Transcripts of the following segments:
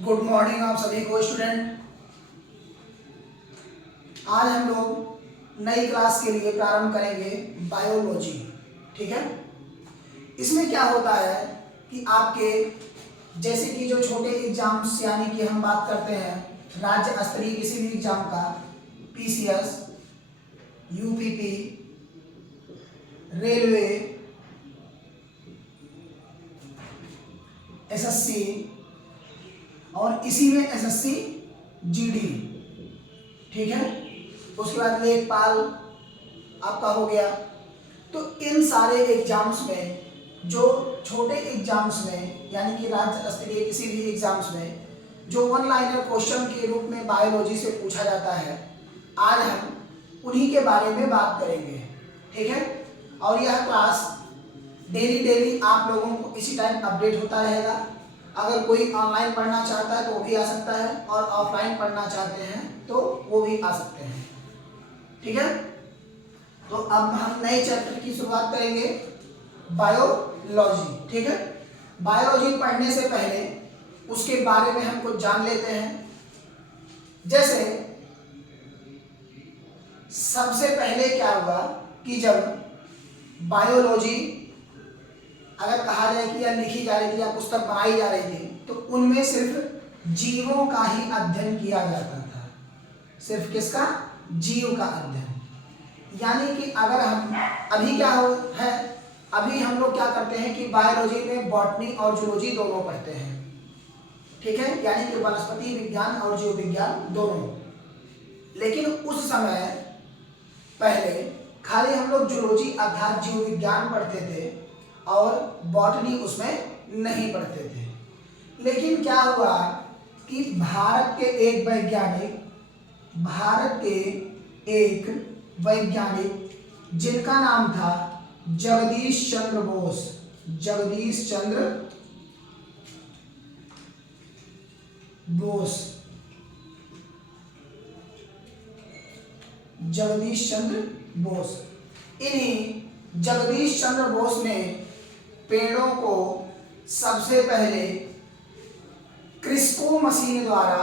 Good morning आप सभी को स्टूडेंट। आज हम लोग नई क्लास के लिए प्रारंभ करेंगे बायोलॉजी। ठीक है, इसमें क्या होता है कि आपके जैसे कि जो छोटे एग्जाम्स यानी कि हम बात करते हैं राज्य स्तरीय किसी भी एग्जाम का, पीसीएस, यूपीपी, रेलवे, एसएससी और इसी में एसएससी जीडी। ठीक है, उसके बाद लेखपाल आपका हो गया। तो इन सारे एग्जाम्स में, जो छोटे एग्जाम्स में यानी कि राज्य स्तरीय किसी भी एग्जाम्स में जो वन लाइनर क्वेश्चन के रूप में बायोलॉजी से पूछा जाता है, आज हम उन्हीं के बारे में बात करेंगे। ठीक है, और यह क्लास डेली आप लोगों को इसी टाइम अपडेट होता रहेगा। अगर कोई ऑनलाइन पढ़ना चाहता है तो वो भी आ सकता है, और ऑफलाइन पढ़ना चाहते हैं तो वो भी आ सकते हैं। ठीक है, तो अब हम नए चैप्टर की शुरुआत करेंगे, बायोलॉजी। ठीक है, बायोलॉजी पढ़ने से पहले उसके बारे में हम कुछ जान लेते हैं। जैसे सबसे पहले क्या हुआ कि जब बायोलॉजी अगर कहा जाए कि या लिखी जा रही थी या पुस्तक बनाई जा रही थी, तो उनमें सिर्फ जीवों का ही अध्ययन किया जाता था। सिर्फ किसका? जीव का अध्ययन। यानी कि अगर हम अभी क्या है, अभी हम लोग क्या करते हैं कि बायोलॉजी में बॉटनी और जूलॉजी दोनों पढ़ते हैं। ठीक है, यानी कि वनस्पति विज्ञान और जीव विज्ञान दोनों। लेकिन उस समय पहले खाली हम लोग जूलॉजी अर्थात जीव विज्ञान पढ़ते थे और बॉटनी उसमें नहीं पढ़ते थे। लेकिन क्या हुआ कि भारत के एक वैज्ञानिक जिनका नाम था जगदीश चंद्र बोस। इन्हीं जगदीश चंद्र बोस ने पेड़ों को सबसे पहले क्रिस्को मशीन द्वारा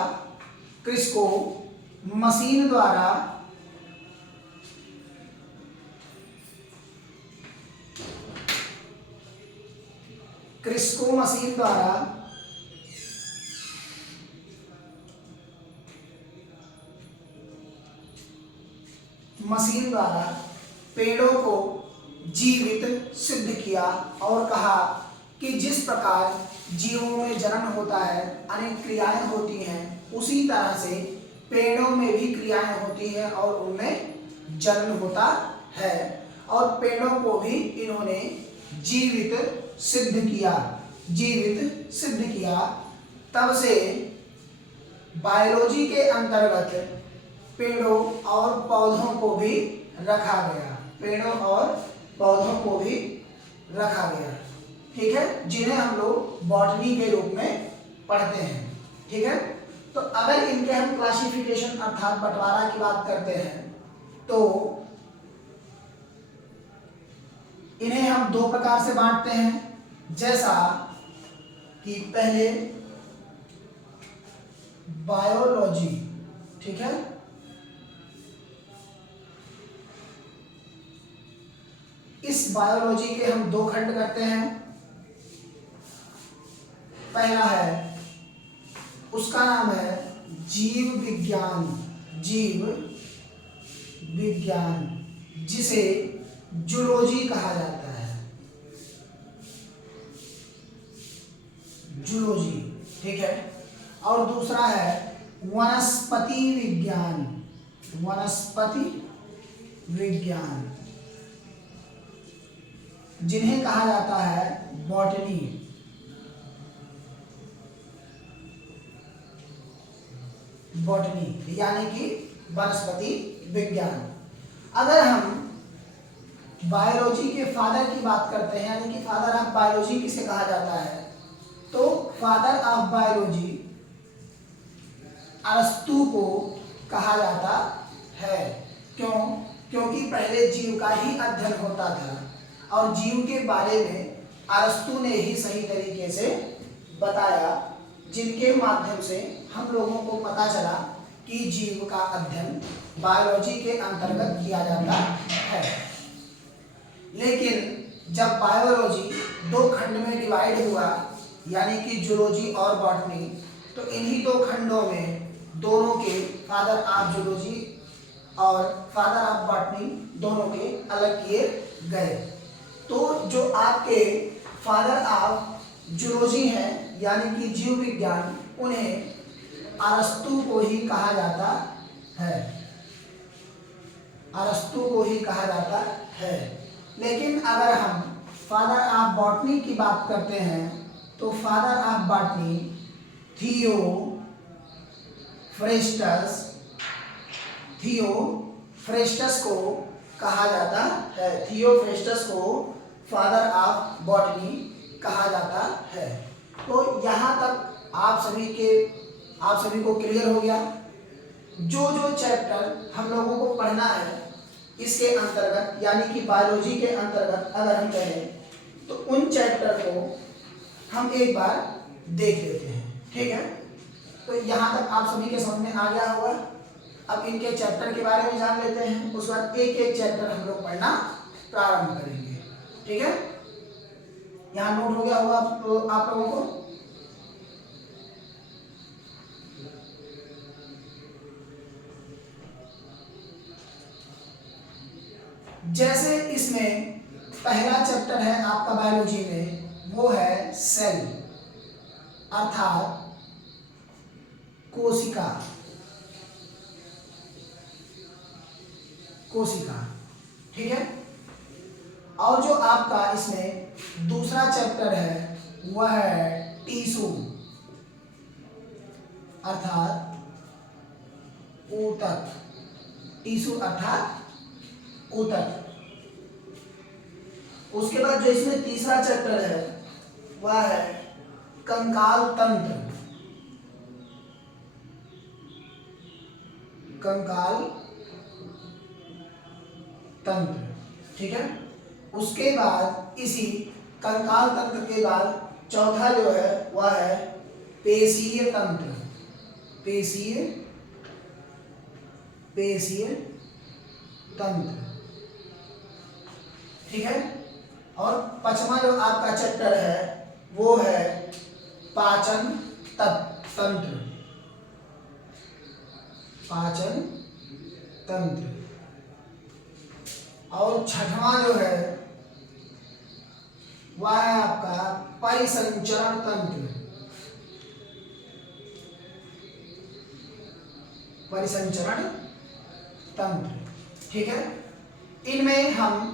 पेड़ों को जीवित सिद्ध किया और कहा कि जिस प्रकार जीवों में जन्म होता है, अनेक क्रियाएं होती हैं, उसी तरह से पेड़ों में भी क्रियाएं होती हैं और उनमें जन्म होता है। और पेड़ों को भी इन्होंने जीवित सिद्ध किया। तब से बायोलॉजी के अंतर्गत पेड़ों और पौधों को भी रखा गया। ठीक है, जिन्हें हम लोग बॉटनी के रूप में पढ़ते हैं। ठीक है, तो अगर इनके हम क्लासिफिकेशन अर्थात बंटवारा की बात करते हैं तो इन्हें हम दो प्रकार से बांटते हैं। जैसा कि पहले बायोलॉजी, ठीक है, इस बायोलॉजी के हम दो खंड करते हैं। पहला है, उसका नाम है जीव विज्ञान, जिसे जूलॉजी कहा जाता है। ठीक है, और दूसरा है वनस्पति विज्ञान, जिन्हें कहा जाता है बॉटनी। यानी कि वनस्पति विज्ञान। अगर हम बायोलॉजी के फादर की बात करते हैं, यानी कि फादर ऑफ बायोलॉजी किसे कहा जाता है, तो फादर ऑफ बायोलॉजी अरस्तु को कहा जाता है। क्यों? क्योंकि पहले जीव का ही अध्ययन होता था और जीव के बारे में अरस्तु ने ही सही तरीके से बताया जिनके माध्यम से हम लोगों को पता चला कि जीव का अध्ययन बायोलॉजी के अंतर्गत किया जाता है। लेकिन जब बायोलॉजी दो खंड में डिवाइड हुआ, यानी कि जूलॉजी और बॉटनी, तो इन्हीं दो खंडों में दोनों के फादर ऑफ जूलॉजी और फादर ऑफ बॉटनी दोनों के अलग किए गए। तो जो आपके फादर ऑफ जूलॉजी हैं, यानी कि जीव विज्ञान, उन्हें अरस्तु को ही कहा जाता है, अरस्तु को ही कहा जाता है। लेकिन अगर हम फादर ऑफ बॉटनी की बात करते हैं तो फादर ऑफ बॉटनी थियोफ्रेस्टस को कहा जाता है, थियोफ्रेस्टस को फादर ऑफ बॉटनी कहा जाता है। तो यहाँ तक आप सभी को क्लियर हो गया। जो जो चैप्टर हम लोगों को पढ़ना है इसके अंतर्गत, यानी कि बायोलॉजी के अंतर्गत अगर हम कहें, तो उन चैप्टर को हम एक बार देख लेते हैं, ठीक है। तो यहाँ तक आप सभी के समझ में आ गया होगा। अब इनके चैप्टर के बारे में जान लेते हैं, उसके बाद एक एक चैप्टर हम लोग पढ़ना प्रारंभ करेंगे, ठीक है। यहाँ नोट हो गया होगा आप लोगों को। जैसे इसमें पहला चैप्टर है आपका बायोलॉजी में, वो है सेल अर्थात कोशिका, ठीक है। और जो आपका इसमें दूसरा चैप्टर है वह है टिश्यू अर्थात ऊतक, टिश्यू अर्थात ऊतक। उसके बाद जो इसमें तीसरा चैप्टर है वह है कंकाल तंत्र, कंकाल तंत्र, ठीक है। उसके बाद इसी कंकाल तंत्र के बाद चौथा जो है वह है पेशीय तंत्र, पेशीय तंत्र, ठीक है। और पांचवा जो आपका चैप्टर है वो है पाचन तंत्र, पाचन तंत्र। और छठवां जो है वह है आपका परिसंचरण तंत्र, परिसंचरण तंत्र, ठीक है। इनमें हम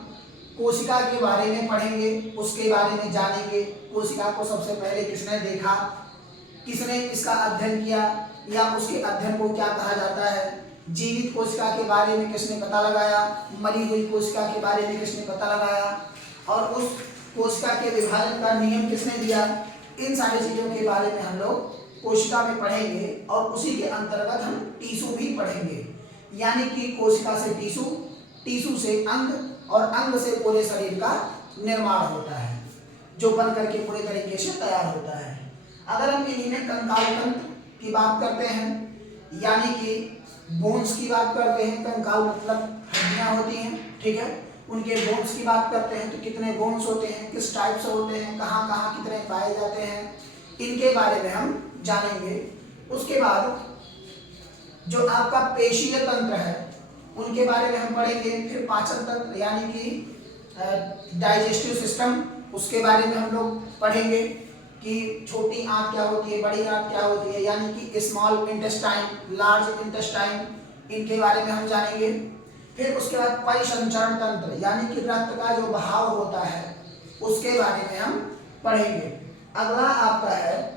कोशिका के बारे में पढ़ेंगे, उसके बारे में जानेंगे। कोशिका को सबसे पहले किसने देखा, किसने इसका अध्ययन किया, या उसके अध्ययन को क्या कहा जाता है। जीवित कोशिका के बारे में किसने पता लगाया, मरी हुई कोशिका के बारे में किसने पता लगाया, और उस कोशिका के विभाजन का नियम किसने दिया। इन सारी चीज़ों के बारे में हम लोग कोशिका में पढ़ेंगे, और उसी के अंतर्गत हम टिश्यू भी पढ़ेंगे। यानी कि कोशिका से टिश्यू, टिश्यू से अंग, और अंग से पूरे शरीर का निर्माण होता है, जो बन करके पूरे तरीके से तैयार होता है। अगर हम इन्हीं में कंकाल तंत्र की बात करते हैं, यानी कि बोन्स की बात करते हैं, कंकाल मतलब हड्डियां होती हैं, ठीक है। उनके बोन्स की बात करते हैं तो कितने बोन्स होते हैं, किस टाइप से होते हैं, कहाँ कहाँ कितने पाए जाते हैं, इनके बारे में हम जानेंगे। उसके बाद जो आपका पेशीय तंत्र है उनके बारे में हम पढ़ेंगे। फिर पाचन तंत्र यानी कि डाइजेस्टिव सिस्टम, उसके बारे में हम लोग पढ़ेंगे कि छोटी आंत क्या होती है, बड़ी आंत क्या होती है, यानी कि स्मॉल इंटेस्टाइन, लार्ज इंटेस्टाइन, इनके बारे में हम जानेंगे। फिर उसके बाद परिसंचरण तंत्र यानी कि रक्त का जो बहाव होता है उसके बारे में हम पढ़ेंगे। अगला आपका है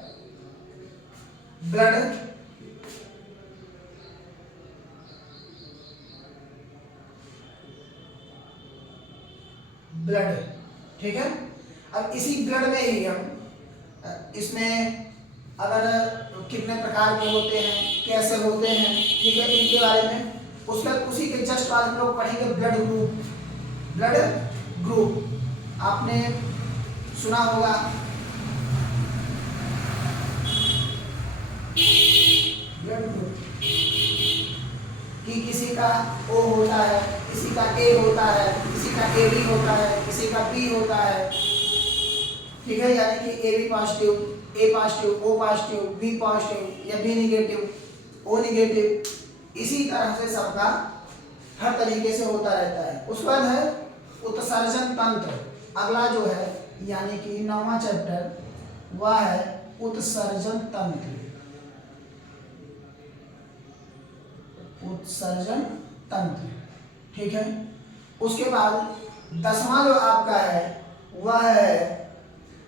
ब्लड, ब्लड, ठीक है। अब इसी ब्लड में ही हम इसमें अगर कितने प्रकार के होते हैं, कैसे होते हैं, ठीक है, इनके बारे में। उसके बाद उसी के जस्ट बाद हम लोग पढ़ेंगे ब्लड ग्रुप, ब्लड ग्रुप आपने सुना होगा कि किसी का O होता है, किसी का A होता है, किसी का AB होता है, किसी का B होता है, ठीक है, यानी कि AB positive, A positive, O positive, B positive या B निगेटिव, O निगेटिव, इसी तरह से सबका हर तरीके से होता रहता है। उसके बाद है उत्सर्जन तंत्र। अगला जो है यानी कि 9वां चैप्टर वह है उत्सर्जन तंत्र। उत्सर्जन तंत्र, ठीक है। उसके बाद 10वां जो आपका है वह है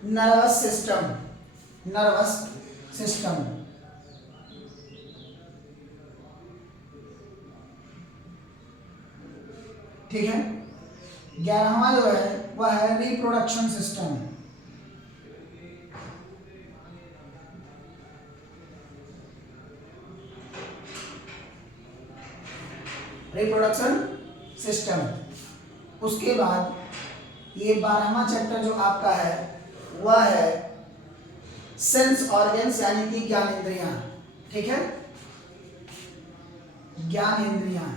नर्वस सिस्टम। नर्वस सिस्टम, ठीक है। 11वां जो है वह है रिप्रोडक्शन सिस्टम। Reproduction system. उसके बाद ये 12वां चैप्टर जो आपका है वह है सेंस ऑर्गन्स यानी कि ज्ञानेंद्रियां, ठीक है। ज्ञानेंद्रियां,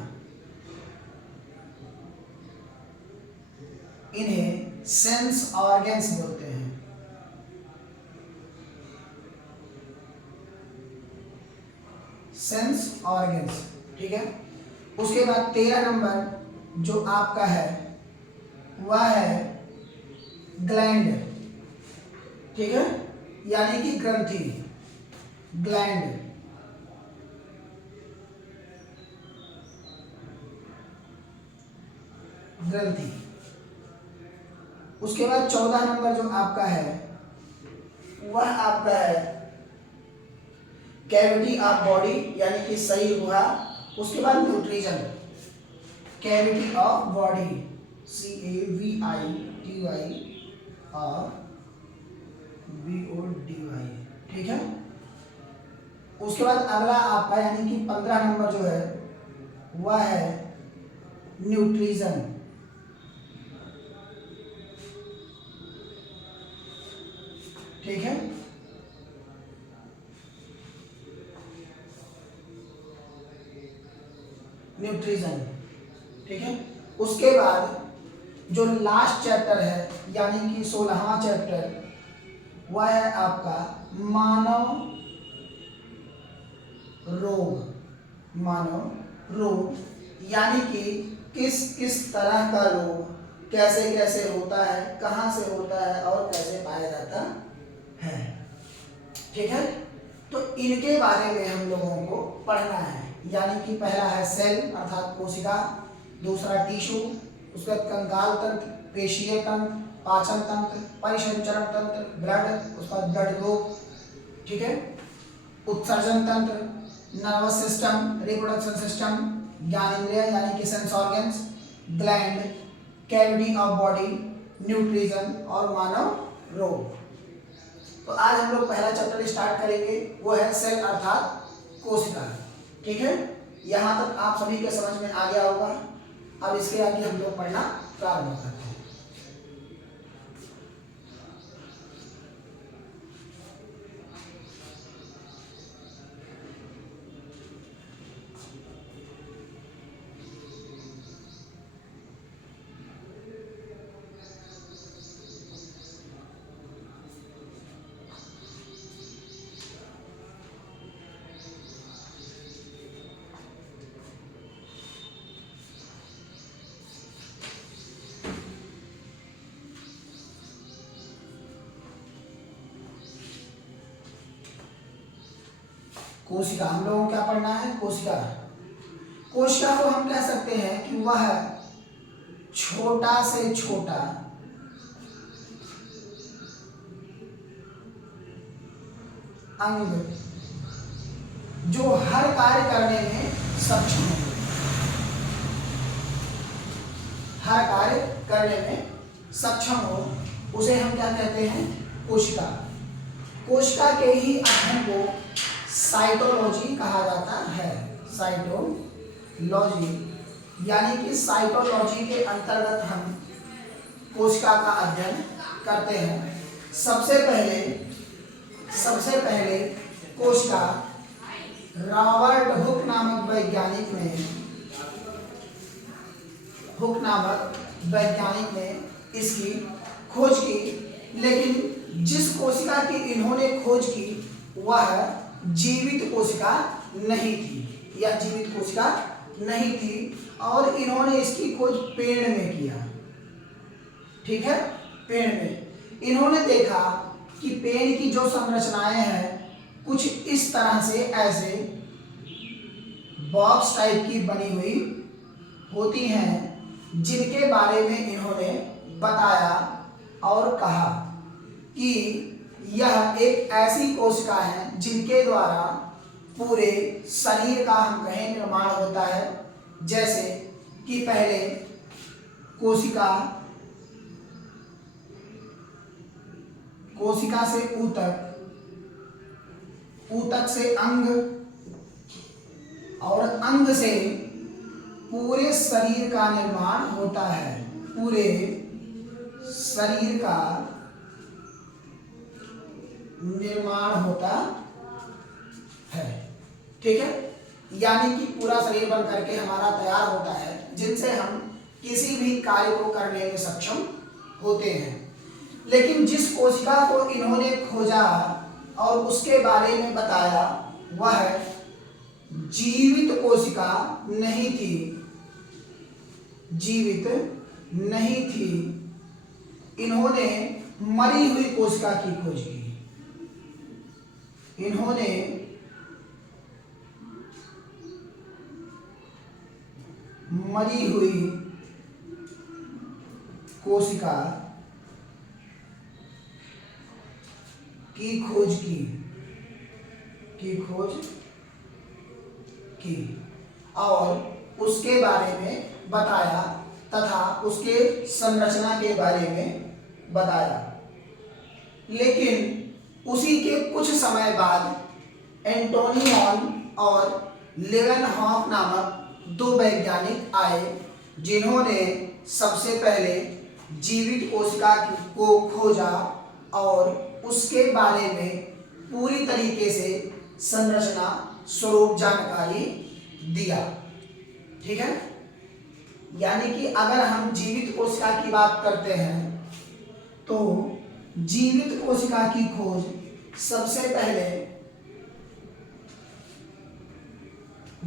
इन्हें सेंस ऑर्गन्स बोलते हैं। सेंस ऑर्गन्स, ठीक है। उसके बाद 13 नंबर जो आपका है वह है ग्लैंड, ठीक है, यानी कि ग्रंथि, ग्लैंड। ग्रंथि। उसके बाद 14 नंबर जो आपका है वह आपका है कैविटी ऑफ बॉडी यानी कि सही गुहा। उसके बाद nutrition, cavity of body, CAVITY और BODY, ठीक है। उसके बाद अगला आपका यानी कि 15 नंबर जो है वह है न्यूट्रिशन, ठीक है। न्यूट्रिशन, ठीक है। उसके बाद जो लास्ट चैप्टर है यानी कि 16वां चैप्टर वह है आपका मानव रोग। मानव रोग यानी कि किस किस तरह का रोग कैसे कैसे होता है, कहाँ से होता है और कैसे पाया जाता है, ठीक है। तो इनके बारे में हम लोगों को पढ़ना है। यानी कि पहला है सेल अर्थात कोशिका, दूसरा टिश्यू, उसके बाद कंकाल तंत्र, पेशीय तंत्र, पाचन तंत्र, परिसंचरण तंत्र, ब्लड, उसके बाद ब्लड ग्रुप, ठीक है। उत्सर्जन तंत्र, नर्वस सिस्टम, रिप्रोडक्शन सिस्टम, ज्ञानेंद्रिय यानी कि sense organs, gland, cavity of body, nutrition और मानव रोग। तो आज हम लोग पहला चैप्टर स्टार्ट करेंगे, वो है सेल अर्थात कोशिका, ठीक है। यहाँ तक आप सभी के समझ में आ गया होगा। अब इसके आगे हम लोग पढ़ना प्रारंभ करते हैं। कोशिका, हम लोगों को क्या पढ़ना है? कोशिका। कोशिका को हम कह सकते हैं कि वह छोटा से छोटा अंग जो हर कार्य करने में सक्षम हो, हर कार्य करने में सक्षम हो, उसे हम क्या कहते हैं? कोशिका। कोशिका के ही अध्ययन को साइटोलॉजी कहा जाता है। साइटोलॉजी यानी कि साइटोलॉजी के अंतर्गत हम कोशिका का अध्ययन करते हैं। सबसे पहले कोशिका रॉबर्ट हुक नामक वैज्ञानिक ने हुक नामक वैज्ञानिक ने इसकी खोज की। लेकिन जिस कोशिका की इन्होंने खोज की वह जीवित कोशिका नहीं थी, यह जीवित कोशिका नहीं थी और इन्होंने इसकी खोज पेड़ में किया। ठीक है, पेड़ में इन्होंने देखा कि पेड़ की जो संरचनाएं हैं कुछ इस तरह से ऐसे बॉक्स टाइप की बनी हुई होती हैं, जिनके बारे में इन्होंने बताया और कहा कि यह एक ऐसी कोशिका है जिनके द्वारा पूरे शरीर का हम कहें निर्माण होता है। जैसे कि पहले कोशिका से ऊतक, ऊतक से अंग और अंग से पूरे शरीर का निर्माण होता है, पूरे शरीर का निर्माण होता है। ठीक है, यानी कि पूरा शरीर बन करके हमारा तैयार होता है, जिनसे हम किसी भी कार्य को करने में सक्षम होते हैं। लेकिन जिस कोशिका को इन्होंने खोजा और उसके बारे में बताया वह जीवित कोशिका नहीं थी, जीवित नहीं थी। इन्होंने मरी हुई कोशिका की खोज की। इन्होंने मरी हुई कोशिका की खोज की और उसके बारे में बताया तथा उसके संरचना के बारे में बताया। लेकिन उसी के कुछ समय बाद एंटोनी मॉन और लेवेनहॉफ नामक दो वैज्ञानिक आए, जिन्होंने सबसे पहले जीवित कोशिका को खोजा और उसके बारे में पूरी तरीके से संरचना स्वरूप जानकारी दिया। ठीक है, यानी कि अगर हम जीवित कोशिका की बात करते हैं तो जीवित कोशिका की खोज सबसे पहले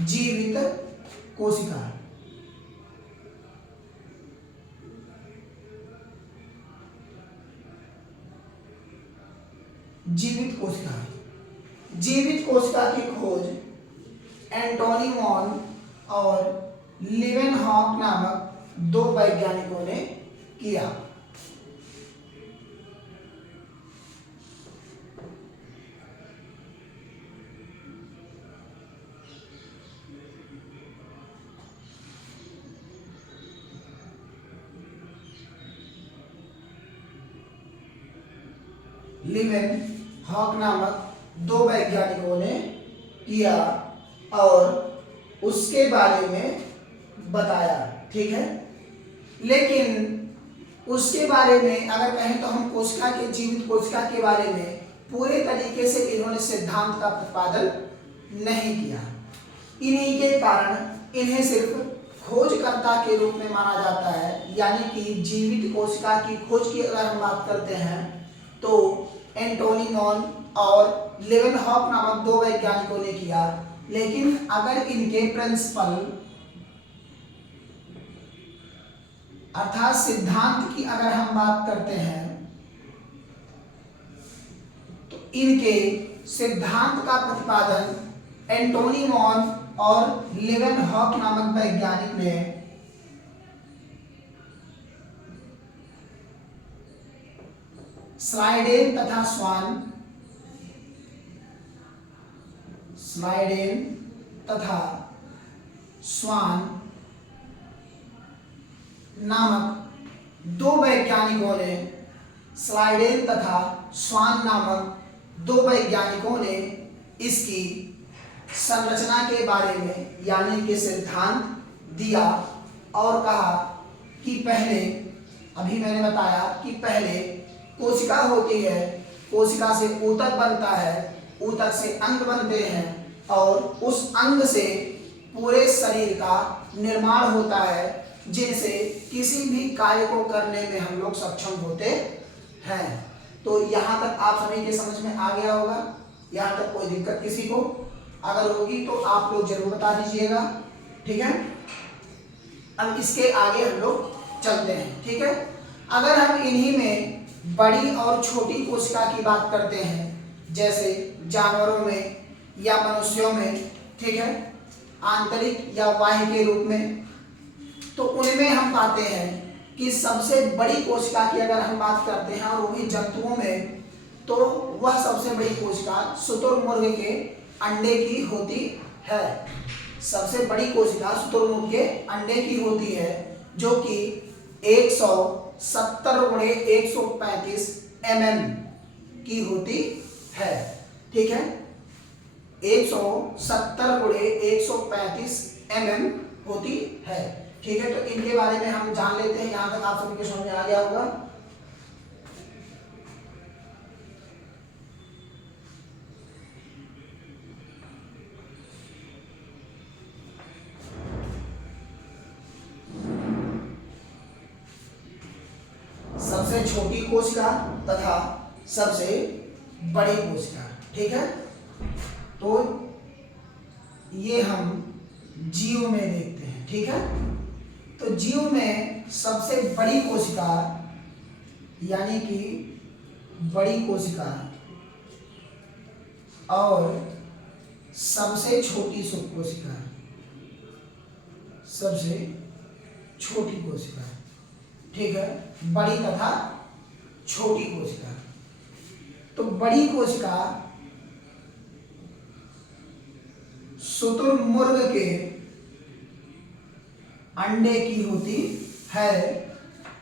जीवित कोशिका जीवित कोशिका की खोज एंटोनी मॉन और लेवेनहॉफ नामक दो वैज्ञानिकों ने किया। लेवेनहॉफ नामक दो वैज्ञानिकों ने किया और उसके बारे में बताया। ठीक है, लेकिन उसके बारे में अगर कहें तो हम कोशिका के जीवित कोशिका के बारे में पूरे तरीके से इन्होंने सिद्धांत का प्रतिपादन नहीं किया। इन्हीं के कारण इन्हें सिर्फ खोजकर्ता के रूप में माना जाता है। यानी कि जीवित कोशिका की खोज की अगर हम बात करते हैं तो एंटोनी मॉन और लेवेनहॉफ नामक दो वैज्ञानिकों ने किया। लेकिन अगर इनके प्रिंसिपल अर्थात सिद्धांत की अगर हम बात करते हैं तो इनके सिद्धांत का प्रतिपादन एंटोनी मॉन और लेवेनहॉफ नामक वैज्ञानिक ने स्लाइडेन तथा स्वान नामक दो वैज्ञानिकों ने इसकी संरचना के बारे में यानी कि सिद्धांत दिया और कहा कि पहले, अभी मैंने बताया कि पहले कोशिका होती है, कोशिका से ऊतक बनता है, ऊतक से अंग बनते हैं और उस अंग से पूरे शरीर का निर्माण होता है जिनसे किसी भी कार्य को करने में हम लोग सक्षम होते हैं। तो यहाँ तक आप सभी के समझ में आ गया होगा। यहाँ तक कोई दिक्कत किसी को अगर होगी तो आप लोग जरूर बता दीजिएगा, ठीक है। अब इसके आगे हम लोग चलते हैं, ठीक है। अगर हम इन्हीं में बड़ी और छोटी कोशिका की बात करते हैं, जैसे जानवरों में या मनुष्यों में, ठीक है, आंतरिक या बाह्य के रूप में, तो उनमें हम पाते हैं कि सबसे बड़ी कोशिका की अगर हम बात करते हैं और वो भी जंतुओं में, तो वह सबसे बड़ी कोशिका शुतुरमुर्ग के अंडे की होती है। सबसे बड़ी कोशिका शुतुरमुर्ग के अंडे की होती है, जो कि 170x135 mm की होती है, ठीक है। 170x135 mm होती है, ठीक है। तो इनके बारे में हम जान लेते हैं। यहां तक आप सभी के समझ में आ गया होगा। सबसे छोटी कोशिका तथा सबसे बड़ी कोशिका, ठीक है। तो ये हम जीव में देखते हैं, ठीक है। तो जीव में सबसे बड़ी कोशिका यानी कि बड़ी कोशिका और सबसे छोटी कोशिका, सबसे छोटी कोशिका, ठीक है। बड़ी तथा छोटी कोशिका। तो बड़ी कोशिका शुतुरमुर्ग के अंडे की होती है,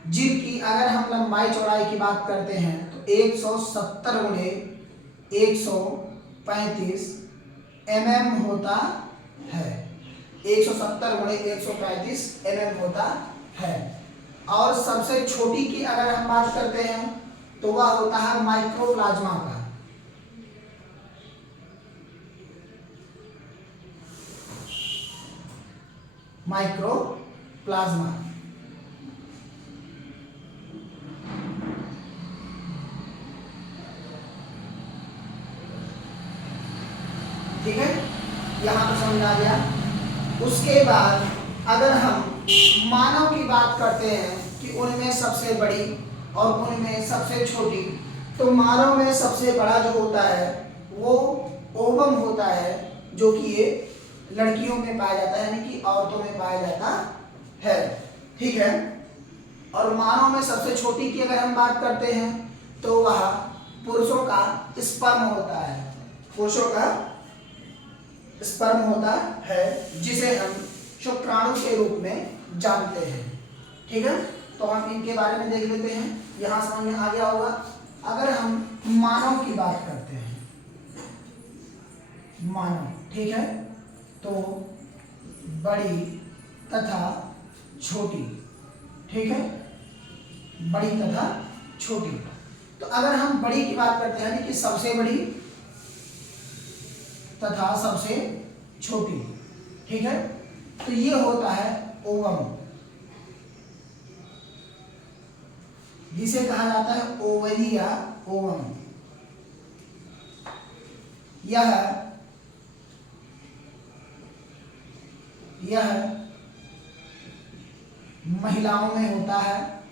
जिनकी अगर हम लंबाई चौड़ाई की बात करते हैं तो 170x135 mm होता है। 170x135 mm होता है। और सबसे छोटी की अगर हम बात करते हैं तो वह होता है माइक्रोप्लाज्मा का। माइक्रोप्लाज्मा, ठीक है। यहां पर समझ आ गया। उसके बाद अगर हम मानव की बात करते हैं कि उनमें सबसे बड़ी और उनमें सबसे छोटी, तो मानव में सबसे बड़ा जो होता है वो ओवम होता है, जो कि ये लड़कियों में पाया जाता है, यानी कि औरतों में पाया जाता है, ठीक है। और मानव में सबसे छोटी की अगर हम बात करते हैं तो वह पुरुषों का स्पर्म होता है। पुरुषों का स्पर्म होता है, जिसे हम शुक्राणु के रूप में जानते हैं, ठीक है। तो हम इनके बारे में देख लेते हैं। यहां समझ में आ गया होगा। अगर हम मानव की बात करते हैं, मानव, ठीक है, तो बड़ी तथा छोटी, ठीक है, बड़ी तथा छोटी। तो अगर हम बड़ी की बात करते हैं यानी कि सबसे बड़ी तथा सबसे छोटी, ठीक है, तो ये होता है ओवम, जिसे कहा जाता है ओवरी या ओवम। यह महिलाओं में होता है,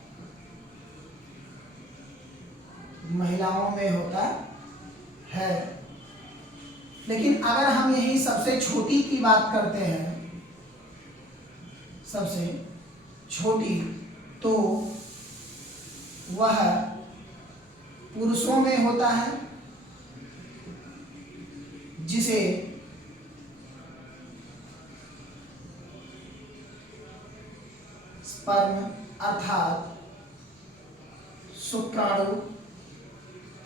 महिलाओं में होता है। लेकिन अगर हम यही सबसे छोटी की बात करते हैं, सबसे छोटी, तो वह पुरुषों में होता है, जिसे स्पर्म अर्थात शुक्राणु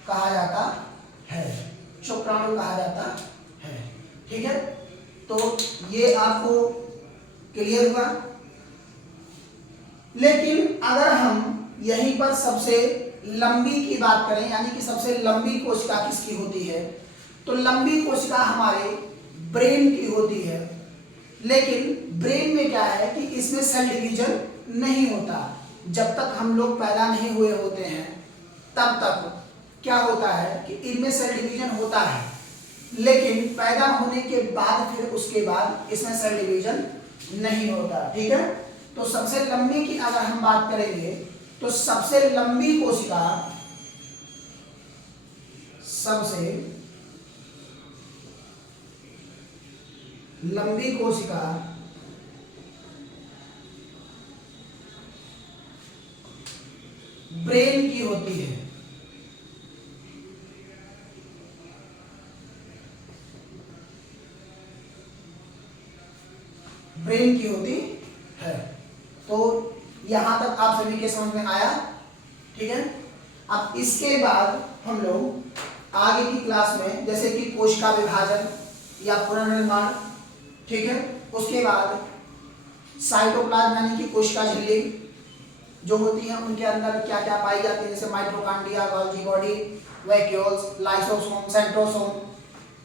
कहा जाता है, शुक्राणु कहा जाता है, ठीक है। तो ये आपको क्लियर हुआ। लेकिन अगर हम यहीं पर सबसे लंबी की बात करें, यानी कि सबसे लंबी कोशिका किसकी होती है, तो लंबी कोशिका हमारे ब्रेन की होती है। लेकिन ब्रेन में क्या है कि इसमें सेल डिवीजन नहीं होता। जब तक हम लोग पैदा नहीं हुए होते हैं तब तक क्या होता है कि इनमें सेल डिवीजन होता है, लेकिन पैदा होने के बाद फिर उसके बाद इसमें सेल डिवीजन नहीं होता। ठीक है, तो सबसे लंबी की अगर हम बात करेंगे तो सबसे लंबी कोशिका, सबसे लंबी कोशिका ब्रेन की होती है। ब्रेन की होती है। तो यहां तक आप सभी के समझ में आया। ठीक है, अब इसके बाद हम लोग आगे की क्लास में जैसे कि कोशिका विभाजन या पुनर्निर्माण, ठीक है, उसके बाद साइटोप्लाज्म यानी कि कोशिका झिल्ली जो होती है उनके अंदर क्या क्या पाई जाती है, जैसे mitochondria, Golgi body, vacuoles, lysosome, centrosome,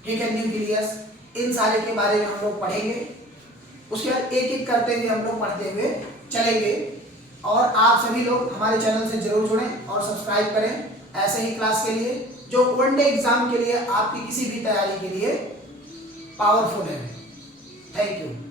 ठीक है, न्यूक्लियस, इन सारे के बारे में हम लोग पढ़ेंगे। उसके बाद एक एक करते हुए हम लोग पढ़ते हुए चलेंगे। और आप सभी लोग हमारे चैनल से जरूर जुड़ें और सब्सक्राइब करें ऐसे ही क्लास के लिए जो वनडे एग्जाम के लिए आपकी किसी भी तैयारी के लिए पावरफुल है। Thank you.